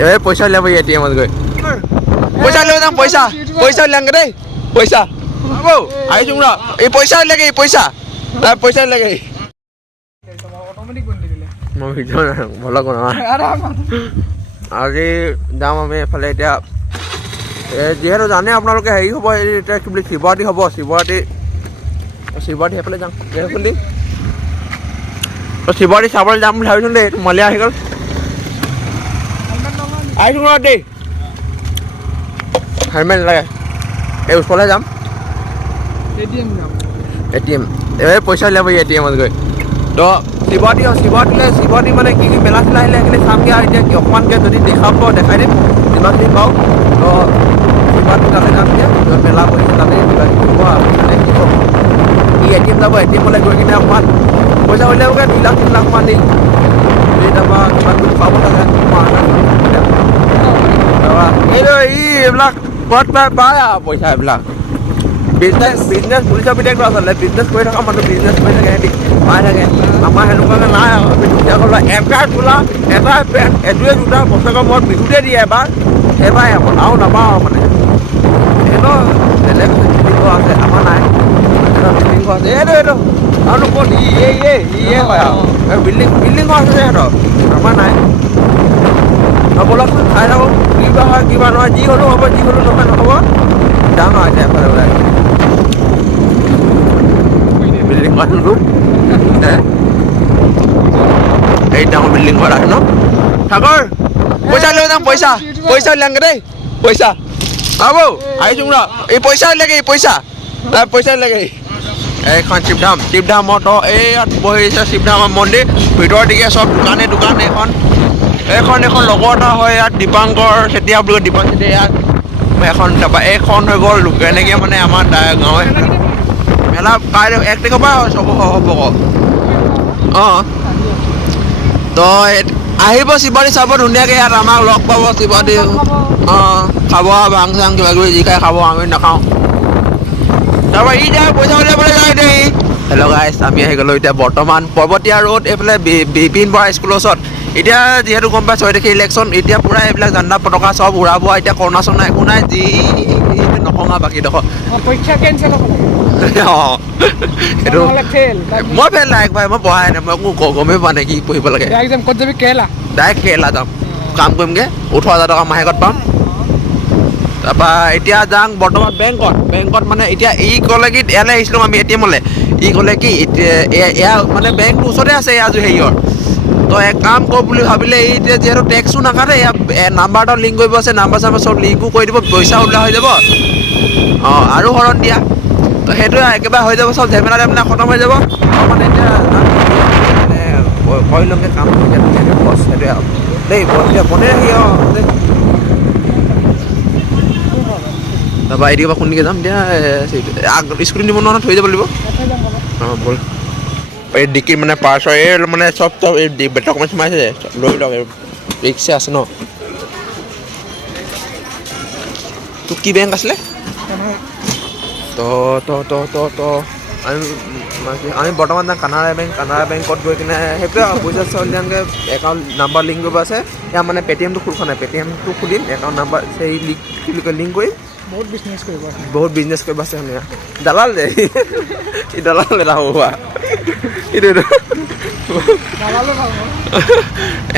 এবাৰ পইচা উলিয়াব এটিএমত গৈ পইচা লৈ যাম পইচা উলিয়াংগে দেই পইচা হ'ব আহিছোঁ ৰ এই পইচা উলিয়াগে এই পইচা পইচা উলিয়াগে মই ভিডিঅ' ভাল কৰা আজি যাম আমি এফালে এতিয়া যিহেতু জানে আপোনালোকে হেৰি হ'ব এতিয়া কি বুলি শিৱৰাত্ৰি হ'ব শিৱৰাত্ৰি সেইফালে যাম সেইফালে শিৱৰাত্ৰি চাবলৈ যাম বুলি ভাবিছোঁ দেই মলীয়া আহি গ'ল আহিছোঁ ৰ দেই হেলমেট নালাগে এই ওচৰলৈ যাম এটিএম এবাৰ পইচা উলিয়াব এটিএমত গৈ তো শিৱৰাত্ৰি মানে কি মেলা চেলা আহিলে সেইখিনি চামগৈ আৰু এতিয়া অকণমানকৈ যদি দেখাই দিম যিমানখিনি পাওঁ তো শিৱৰাত্ৰি তাতে যামগৈ মেলা বহিছে তাতে কিবা কিবি হ'ব আৰু মানে কি হ'ব ই এটিএম যাব এটিএমলৈ গৈ কিনে অকণমান পইচা উলিয়াবগৈ 2 লাখ 3 লাখ মান দি তাৰপৰা কিবা কিবি খুৱাব লাগে এইবিলাক ক'ত পায় আৰু পইচা এইবিলাক বিজনেছ পুলিচৰ পিতেকটো আচলতে বিজনেছ কৰি থকা মানুহ বিজনেছ কৰি থাকে সিহঁতি পাই থাকে আমাৰ সেনেকুৱাকৈ নাই আৰু আমি দুখীয়া ঘৰৰ এটা চোলা এটা পেণ্ট এযোৰে জোতা বছৰেকৰ মূৰত বিহুতে দিয়ে সেইবাৰ অকল আৰু নাপাওঁ আৰু মানে সেইটো বেলেগ বিল্ডিং ঘৰ আছে আমাৰ নাই বিল্ডিং ঘৰ আছে এইটো আৰু ক'ত ইয়ে হয় আৰু বিল্ডিং ঘৰ আছে সিহঁতৰ আমাৰ নাই ব'লকচোন চাই থাকোঁ কিবা হয় কিবা নহয় যি হ'লেও হ'ব যি হ'লেও নহয় নহ'ব যাম আৰু এতিয়া এফালে ওলাই বিল্ডিং ঘৰ এই ডাঙৰ বিল্ডিং ঘৰ আছে ন ঠাকৰ পইচা লৈ যাম পইচা উলিয়াংগে দেই পইচা হ'ব আহিছোঁ ৰ এই পইচা উলিয়াগে এই পইচা উলিয়াগে এইখন শিৱধামত এই ইয়াত বহিছে শিৱধামৰ মন্দিৰ ভিতৰৰ দিশে চব দোকান এখন লগৰ এটা হয় ইয়াত দীপাংকৰ চেতিয়া বুলি কয় দীপক চেতিয়া ইয়াত এখন তাৰপৰা এইখন হৈ গ'ল এনেকৈ মানে আমাৰ গাঁৱে মেলা কাইলৈ 1 তাৰিখৰ পৰা হ'ব অঁ তো আহিব শিৱৰাত্ৰি চাব ধুনীয়াকৈ ইয়াত আমাক লগ পাব শিৱৰাত্ৰি অঁ খাব ভাং চাং কিবা কিবি যি খাই খাব আমি নাখাওঁ তাৰপৰা ই যায় পইচা উলিয়াবলৈ যায় দেই হেল্ল' গাইছ আমি আহি গ'লোঁ এতিয়া বৰ্তমান পৰ্বতীয়া ৰোড এইফালে বিপিন বৰা স্কুলৰ ওচৰত এতিয়া যিহেতু গম পাই 6 তাৰিখে ইলেকশ্যন এতিয়া পূৰা এইবিলাক ঝাণ্ডা পতাকা চব উৰাব এতিয়া কৰোণা চৰোণা একো নাই যি নকওঁ বাকীডোখৰ পৰীক্ষা কেঞ্চেল হ'ব অঁ সেইটো মই ফেল নাই ভাই মই পঢ়াই নাই মই একো গমেই পোৱা নাই কি পঢ়িব লাগে ক'ত যাবি ডাইৰেক্ট কেৰেলা যাম কাম কৰিমগৈ 18,000 টকা মাহেকত পাম তাৰপৰা এতিয়া যাওঁ বৰ্তমান বেংকত মানে এতিয়া ই ক'লে কি ইয়ালৈ আহিছিলোঁ আমি এটিএমলৈ ই ক'লে কি এয়া মানে বেংকটো ওচৰতে আছে এয়া হেৰিয়ৰ তো এক কাম কৰোঁ বুলি ভাবিলে ই এতিয়া যিহেতু টেক্সো নাকাটে নাম্বাৰ এটা লিংক কৰিব আছে নাম্বাৰ চাম্বাৰ চব লিংকো কৰি দিব পইচা ওলোৱা হৈ যাব অঁ আৰু হৰণ দিয়া তো সেইটোৱে একেবাৰে হৈ যাব চব ঝেমেলা খতম হৈ যাব মানে এতিয়া কৰি লওঁগৈ কাম বছ সেইটোৱে আৰু দেই বনে আহি তাৰপৰা এদিকে পৰা শুনিকে যাম এতিয়া স্কুটি নিব নহয় থৈ যাব লাগিব অঁ ব'ল এই ডিকি মানে পাৰ্চৰ এই মানে চব এই ডকুমেণ্ট সোমাইছে যে লৈ লওক ৰিক্সে আছে ন তোৰ কি বেংক আছিলে আমি বৰ্তমান যাম কানাড়া বেংকত গৈ কিনে সেইটোৱে পইচা উলিয়াংগে একাউণ্ট নাম্বাৰ লিংক কৰিব আছে ইয়াৰ মানে পে'টিএমটো খোলা নাই পে'টিএমটো খুলিম একাউণ্ট নাম্বাৰ সেই লিংক কৰিম বহুত বিজনেছ কৰিব আছে শুনিয়া দালাল যে ই দালাল এটা হ'ব এইটো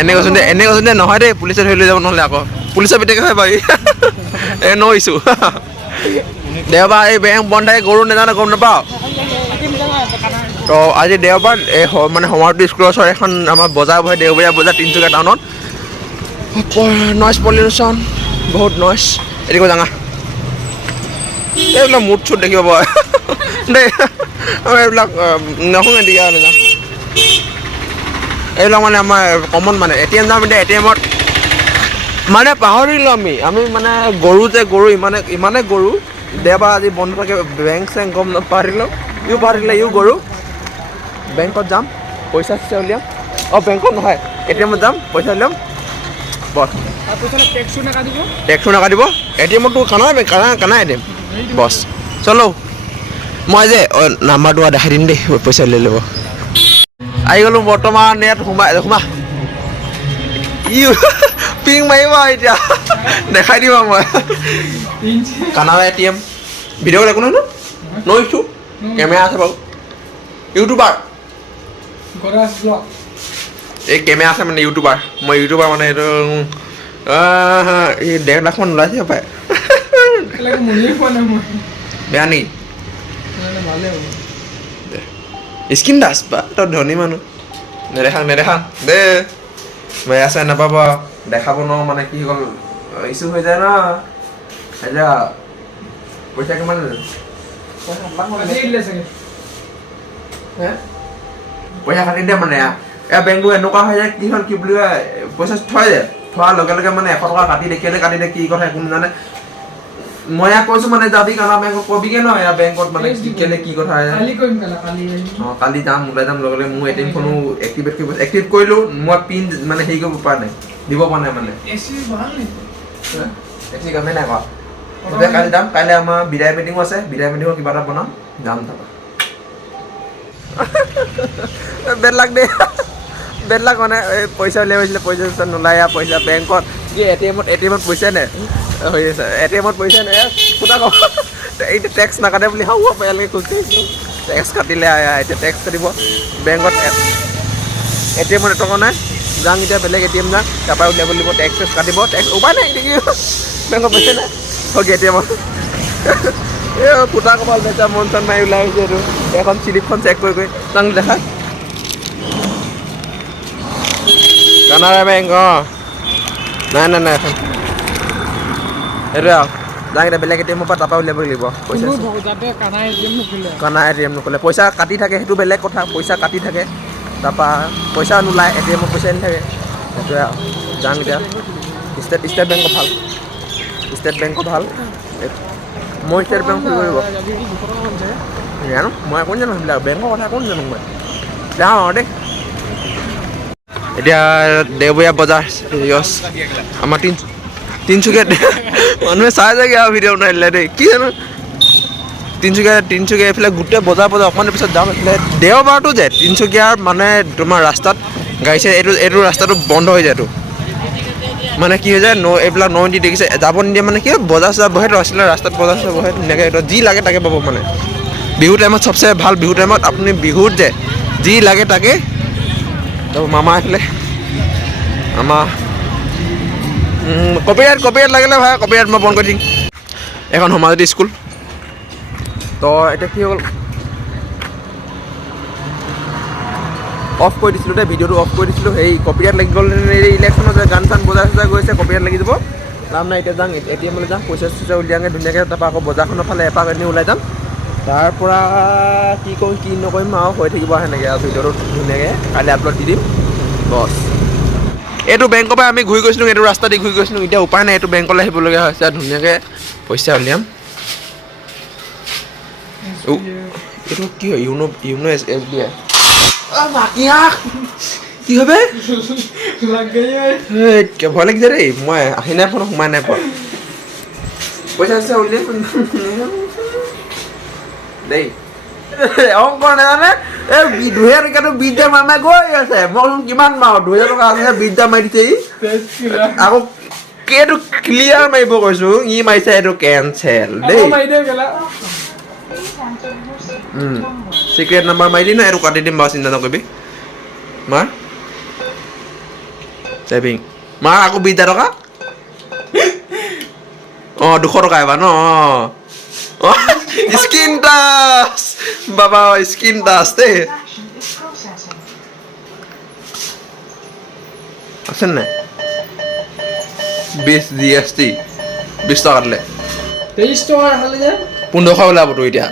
এনে কৈছোঁ দে নহয় দেই পুলিচে ধৰি লৈ যাব নহ'লে আকৌ পুলিচৰ পিতেকে হয় বাৰু নৈছোঁ দেওবাৰ এই বেংক বন্ধ থাকে গৰু নেজানো গম নাপাওঁ তো আজি দেওবাৰ এই মানে সমাজবাদী স্কুলৰ ওচৰত এখন আমাৰ বজাৰ বহে দেওবৰীয়া বজাৰ তিনিচুকীয়া টাউনত নইজ পলিউশ্যন বহুত নইজ এদিকে জাঙা এইবিলাক মুড চুট দেখিব পাব দেই আমাৰ এইবিলাক নশুনে দিয়া নাযাওঁ এইবিলাক মানে আমাৰ কমন মানে এটিএম যাম এতিয়া এটিএমত মানে পাহৰিলোঁ আমি মানে গৰু ইমানে গৰু দেওবাৰ আজি বন্ধ থাকে বেংক চেংক গম নাপাহৰিলোঁ ইও গৰু বেংকত যাম পইচা উলিয়াম অঁ বেংকত নহয় এটিএমত যাম পইচা উলিয়াম বছ টেক্সো নাকাটিব এটিএমতো কানাই এটিএম বছ চলো মই যে নাম্বাৰটো দেখাই দিম দেই পইচা লৈ ল'ব আহি গ'লোঁ বৰ্তমান ইয়াত সোমা ই পিং মাৰিবা এতিয়া দেখাই দিবা মই কানাড়া ATM ভিডিঅ' কল একো নহয় ন ইছ্যু কেমেৰা আছে বাৰু ইউটিউবাৰ এই কেমেৰা আছে মানে ইউটিউবাৰ মই ইউটিউবাৰ মানে এইটো এই 1.5 লাখ মান ওলাইছে পায় বেয়া নেকি স্কিন দাস বা তই ধনী মানুহ নেদেখাং দে মই আছে নাপাবা দেখাব নোৱাৰো মানে কি হ'ল ইছ্যু হৈ যায় ন এতিয়া পইচা কিমান পইচা কাটি দিয়ে মানে এয়া বেংকটো এনেকুৱা হৈ যায় কি হ'ল কি বুলি কয় পইচা থৈ যায় থোৱাৰ লগে লগে মানে 100 টকা কাটি দিয়ে কেলে কাটি দিয়ে কি কথা একো নাজানে মই ইয়াক কৈছো মানে যাবি কানা বেংকত কবিগে ন এয়া বেংকত মানে কেলে কি কথা কালি যাম ওলাই যাম লগে লগে মোৰ ATM খনো এক্টিভেট কৰিলো মই পিন মানে হেৰি কৰিব পৰা নাই দিব পৰা নাই মানে এচি কামে নাই কৰা এতিয়া কালি যাম কাইলৈ আমাৰ বিদায় মিটিঙো আছে বিদায় মিটিঙত কিবা এটা বনাম যাম থাকা বেড লাগ দে বেড লাগ মানে এই পইচা উলিয়াই গৈছিলে পইচা নোলাই পইচা বেংকত কি ATMত পইচা নাই হৈ আছে ATMত পইচা নাই ফুটা কম এইটো টেক্স নাকাটে বুলি হ'ব বেয়ালৈকে খুজিছিলোঁ টেক্স কাটিলে এতিয়া টেক্স কাটিব বেংকত ATMত এটকা নাই যাম এতিয়া বেলেগ ATM যাম তাৰপৰা উলিয়াব লাগিব টেক্স কাটিব টেক্স উপায় নাই নেকি বেংকত পইচা নাই হৈ ATMত এই ফুটা কপাল বেচা মন চন মাৰি ওলাই আহিছে এইটো এখন শ্লিপখন চেক কৰি যাম দেখা কানাড়া বেংক নাই এখন এইটোৱে আৰু যাম এতিয়া বেলেগ ATMৰ পৰা তাৰপৰা উলিয়াব লাগিব পইচা কানাড়া ATM নোখোলে পইচা কাটি থাকে সেইটো বেলেগ কথা পইচা কাটি থাকে তাৰপৰা পইচা নোলায় ATMত পইচা নাথাকে সেইটোৱে আৰু যাম এতিয়া ষ্টেট বেংকত ভাল ষ্টেট বেংকত ভাল মই ষ্টেট বেংক খুলিব লাগিব জানো মই কোন জানো সেইবিলাক বেংকৰ কথা কোন জানো মই যাওঁ আৰু দেই এতিয়া দেওবৰীয়া বজাৰ আমাৰ তিনিচুকীয়াত মানুহে চাই যায়গৈ আৰু ভিডিঅ' বনাই দেই কি জানো তিনিচুকীয়া এইফালে গোটেই বজাৰ অকণমান পিছত যাম এইফালে দেওবাৰটো যে তিনিচুকীয়াৰ মানে তোমাৰ ৰাস্তাত গাড়ী চাই এইটো ৰাস্তাটো বন্ধ হৈ যায়তো মানে কি হৈ যায় এইবিলাক নদী দেখিছে যাব নিদিয়ে মানে কি বজাৰ চজাৰ বহে আছিলে ৰাস্তাত বজাৰ চজাৰ বহে ধুনীয়াকৈ যি লাগে তাকে পাব মানে বিহু টাইমত চবচে ভাল বিহু টাইমত আপুনি বিহুত যে যি লাগে তাকে মামা এইফালে আমাৰ কপিৰাইট লাগিলে ভাই কপিৰাইট মই বন্ধ কৰি দিম এখন সমাজবাদী স্কুল তো এতিয়া কি হ'ল অফ কৰি দিছিলোঁ দেই ভিডিঅ'টো অফ কৰি দিছিলোঁ সেই কপিৰাইট লাগি গ'ল ইলেকশ্যনত যে গান চান বজাৰ চজাৰ গৈছে কপিৰাইট লাগি যাব লাভ নাই এতিয়া যাম ATMলৈ যাম পইচা চইচা উলিয়াওঁগৈ ধুনীয়াকৈ তাৰপৰা আকৌ বজাৰখনৰ ফালে এপাক এনেই ওলাই যাম তাৰপৰা কি কৰিম কি নকৰিম আৰু হৈ থাকিব সেনেকৈ আৰু ভিডিঅ'টো ধুনীয়াকৈ কাইলৈ আপলোড দি দিম বছ এইটো বেংকৰ পৰা আমি ঘূৰি গৈছিলোঁ এইটো ৰাস্তা দি ঘূৰি গৈছিলোঁ এতিয়া উপায় নাই এইটো বেংকলৈ আহিবলগীয়া হৈছে ধুনীয়াকৈ পইচা উলিয়াম এইটো কি হয় ইউনো SBI কি হবে ভয় লাগিছে দেই মই আহি নাই পোৱা সোমাই নাই পোৱা পইচা চইচা উলিয়াই দেই অংক নাজানে এই 2000 টকাটো 20 মামাই গৈ আছে মই কিমান মাৰো 2000 টকা আছে 20 মাৰি দিছে আকৌ কেটো ক্লিয়াৰ মাৰিব কৈছো ই মাৰিছে এইটো কেনচেল দেই সিক্ৰেট নাম্বাৰ মাৰি দি না এইটো কাটি দিম বাৰু চিন্তা নকৰিবি মাৰ ছেভিং মাৰ আকৌ 20 টকা 200 টকা এবাৰ ন স্কিন টাচ বাবা স্কিন টাচ দেই আছে নাই 20 GST 20 টকা দিলে 23 টকা খালি যে 1500 ওলাব তো এতিয়া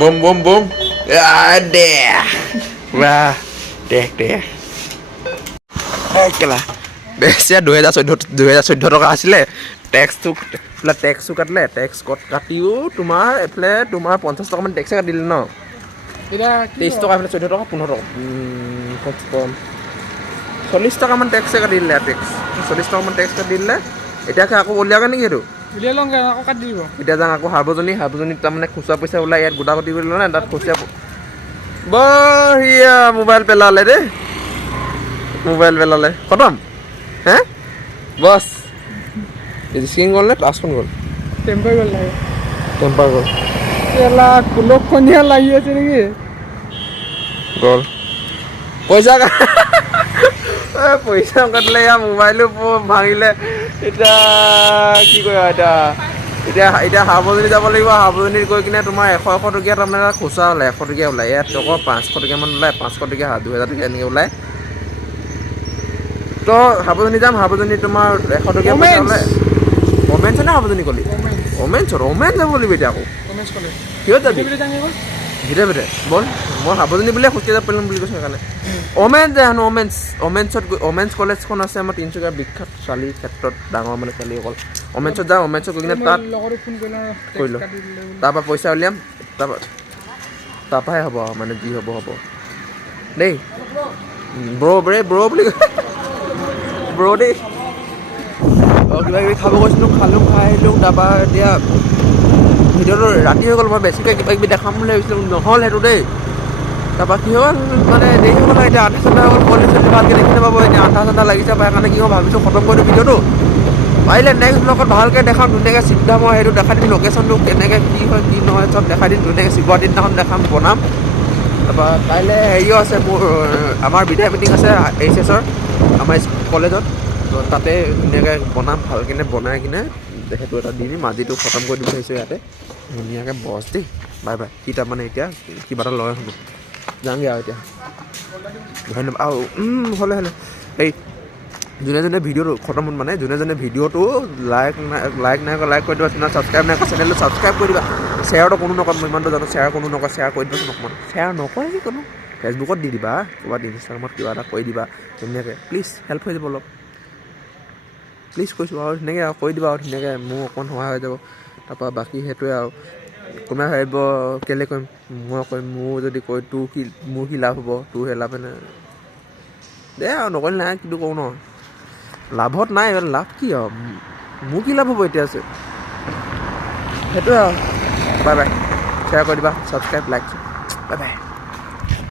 বম দে বাহ দেখ কেলা বেছিয়া 2014 টকা আছিলে টেক্সটো কাটিলে টেক্স কাটিও তোমাৰ এইফালে তোমাৰ 50 টকামান টেক্সে কাটিলে ন এতিয়া 23 টকা এইফালে 14 টকা 15 টকা 40 টকামান টেক্সে কাটি দিলে টেক্স 40 টকামান টেক্স কাটি দিলে এতিয়া আকৌ উলিয়াওগৈ নেকি সেইটো উলিয়াই লওঁগৈ আকৌ কাটি দিব এতিয়া যাওঁ আকৌ হাৰ্বজনীত তাৰমানে খুচুৰা পইচা ওলাই ইয়াত গোটা গতি কৰি ল'লে নাই তাত খুচুৰা বঢ়িয়া মোবাইল পেলালে দেই মোবাইল পেলালে খতম হে বছ স্ক্ৰীন গ'ল নে ক্লাছখন গ'ল টেম্পাৰ গ'ল লাগে টেম্পাৰ গ'ল কেলা কুলকখনীয়া লাগি আছে নেকি গ'ল পইচা পইচা কাটিলে ইয়াৰ মোবাইলো ভাঙিলে এতিয়া কি কৰিবা এতিয়া হাবুজনী যাব লাগিব হাবুজনীত গৈ কিনে তোমাৰ 100 টকীয়া তাৰমানে খুচৰা ওলায় 100 টকীয়া ওলায় ইয়াত টকা 500 টকীয়ামান ওলায় 500 টকীয়া 2000 টকীয়া এনেকৈ ওলায় তো হাবুজনী যাম হাবুজনী তোমাৰ 100 টকীয়া পইচা ওলায় ওমেন্স নে হাবুজনী কলি ওমেন্স যাব লাগিব এতিয়া আকৌ কিহত যাবি ভিতৰে ভিতৰে বল মই হাবুজনী বুলিয়ে খোজকাঢ়ি যাব পাৰিম বুলি কৈছোঁ সেইকাৰণে ওমেন্স যায় হেনো ওমেন্স কলেজখন আছে আমাৰ তিনিচুকীয়াৰ বিখ্যাত ছোৱালীৰ ক্ষেত্ৰত ডাঙৰ মানে ছোৱালী অকল ওমেন্সত যাওঁ ওমেন্সত গৈ কিনে তাত কৰিলোঁ তাৰপৰা পইচা উলিয়াম তাৰপৰাহে হ'ব মানে যি হ'ব দেই ব্ৰ' বুলি ব্ৰ' দেই কিবা কিবি খাব গৈছিলোঁ খালোঁ খাই আহিলোঁ তাৰপৰা এতিয়া ভিডিঅ'টো ৰাতি হৈ গ'ল মই বেছিকৈ কিবা কিবি দেখাম বুলি ভাবিছিলোঁ নহ'ল সেইটো দেই তাৰপৰা কি হ'ল মানে দেৰি হৈ গ'ল এতিয়া আধা চন্ধা হ'ল কল চলি ভালকৈ দেখি নাপাব এতিয়া আধা চন্ধা লাগিছে পাই সেইকাৰণে কি হ'ল ভাবিছোঁ খতম কৰি দিওঁ ভিডিঅ'টো পাৰিলে নেক্সট ব্লগত ভালকৈ দেখাম ধুনীয়াকৈ চিধা মই সেইটো দেখাই দিম লোকেশ্যনটো কেনেকৈ কি হয় কি নহয় চব দেখাই দিম ধুনীয়াকৈ শিৱৰাত্ৰি দিনাখন দেখাম বনাম তাৰপৰা কাইলৈ হেৰিও আছে মোৰ আমাৰ বিদায় মিটিং আছে HSৰ আমাৰ কলেজত তাতে ধুনীয়াকৈ বনাম ভালকৈ বনাই কিনে সেইটো এটা দি দিম আজিটো খতম কৰি দিব পাৰিছোঁ ইয়াতে ধুনীয়াকৈ বছ দেই বাই বাই কি তাৰমানে এতিয়া কিবা এটা লয় শুনো যামগৈ আৰু এতিয়া ধন্যবাদ আৰু হ'লে এই যোনে ভিডিঅ'টো খতম মানে যোনে ভিডিঅ'টো লাইক কৰি দিবা ছাবস্ক্ৰাইব নাই কৰা চেনেলটো ছাবস্ক্ৰাইব কৰি দিবা শ্বেয়াৰটো কোনো নকয় মই ইমানটো জানো শ্বেয়াৰ কোনো নকয় শ্বেয়াৰ কৰি দিবাচোন অকণমান শ্বেয়াৰ নকয় কি কোনো ফেচবুকত দি দিবা ক'ৰবাত ইনষ্টাগ্ৰামত কিবা এটা কৰি দিবা ধুনীয়াকৈ প্লিজ হেল্প হৈ যাব অলপ প্লিজ কৈছোঁ আৰু ধুনীয়াকৈ আৰু কৰি দিবা আৰু ধুনীয়াকৈ মোৰ অকণ সহায় হৈ যাব তাৰপৰা বাকী সেইটোৱে আৰু কোনোবাই ভাবিব কেলৈ কৰিম মই কৰিম মোৰ যদি কৈ মোৰ কি লাভ হ'ব তোৰহে লাভ এনে দে আৰু নকৰিলে নাই কিন্তু কওঁ ন লাভত নাই লাভ কি আৰু মোৰ কি লাভ হ'ব এতিয়া আছে সেইটোৱে আৰু বাই বাই শ্বেয়াৰ কৰি দিবা ছাবস্ক্ৰাইব লাইক বাই বাই